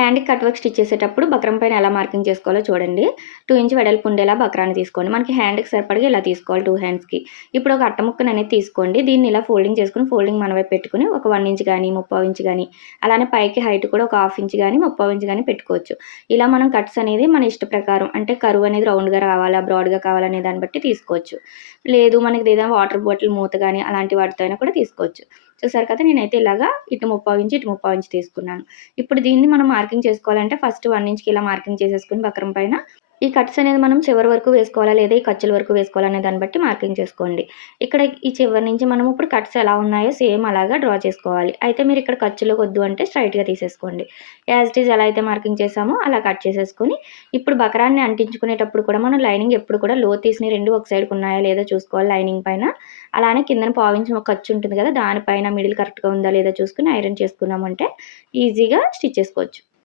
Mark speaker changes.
Speaker 1: హ్యాండ్కి cut work stitch చేసేటప్పుడు buckram పైన ఎలా మార్కింగ్ చేసుకోవాలో చూడండి. టూ ఇంచ్ వెడల్పు ఉండేలా బక్రాన్ని తీసుకోండి. మనకి హ్యాండ్కి సరిపడగా ఇలా తీసుకోవాలి టూ హ్యాండ్స్కి. ఇప్పుడు ఒక అట్ట ముక్కను అనేది తీసుకోండి. దీన్ని ఇలా ఫోల్డింగ్ చేసుకుని ఫోల్డింగ్ మన వైపు పెట్టుకుని ఒక వన్ ఇంచ్ కానీ ముప్పై ఇంచ్ కానీ అలానే పైకి హైట్ కూడా ఒక హాఫ్ ఇంచ్ కానీ ముప్పై ఇంచ్ కానీ పెట్టుకోవచ్చు. ఇలా మనం కట్స్ అనేది మన ఇష్ట ప్రకారం అంటే కరువు అనేది రౌండ్గా రావాలా బ్రాడ్గా కావాలనే దాన్ని బట్టి తీసుకోవచ్చు. లేదు మనకి ఏదైనా వాటర్ బాటిల్ మూత కానీ అలాంటి వాటితో అయినా కూడా తీసుకోవచ్చు. చూసారు కదా నేనైతే ఇలాగా ఇటు ముప్పై ఇంచ్ ఇటు ముప్పై ఇంచ్ తీసుకున్నాను. ఇప్పుడు దీన్ని మనం మార్కింగ్ చేసుకోవాలంటే ఫస్ట్ వన్ ఇంచ్కి ఇలా మార్కింగ్ చేసేసుకుని బక్రం పైన. ఈ కట్స్ అనేది మనం చివరి వరకు వేసుకోవాలా లేదా ఈ ఖర్చుల వరకు వేసుకోవాలనే దాన్ని బట్టి మార్కింగ్ చేసుకోండి. ఇక్కడ ఈ చివరి నుంచి మనం ఇప్పుడు కట్స్ ఎలా ఉన్నాయో సేమ్ అలాగా డ్రా చేసుకోవాలి. అయితే మీరు ఇక్కడ ఖర్చులు వద్దు అంటే స్ట్రైట్గా తీసేసుకోండి. యాజ్ ఇట్ ఈజ్ ఎలా అయితే మార్కింగ్ చేసామో అలా కట్ చేసేసుకొని ఇప్పుడు బకరాన్ని అంటించుకునేటప్పుడు కూడా మనం లైనింగ్ ఎప్పుడు కూడా లో తీసిన రెండు ఒక సైడ్కి ఉన్నాయా లేదో చూసుకోవాలి లైనింగ్ పైన. అలానే కిందన పావించిన ఒక ఖర్చు ఉంటుంది కదా దానిపైన మిడిల్ కరెక్ట్గా ఉందా లేదా చూసుకుని ఐరన్ చేసుకున్నామంటే ఈజీగా స్టిచ్ చేసుకోవచ్చు.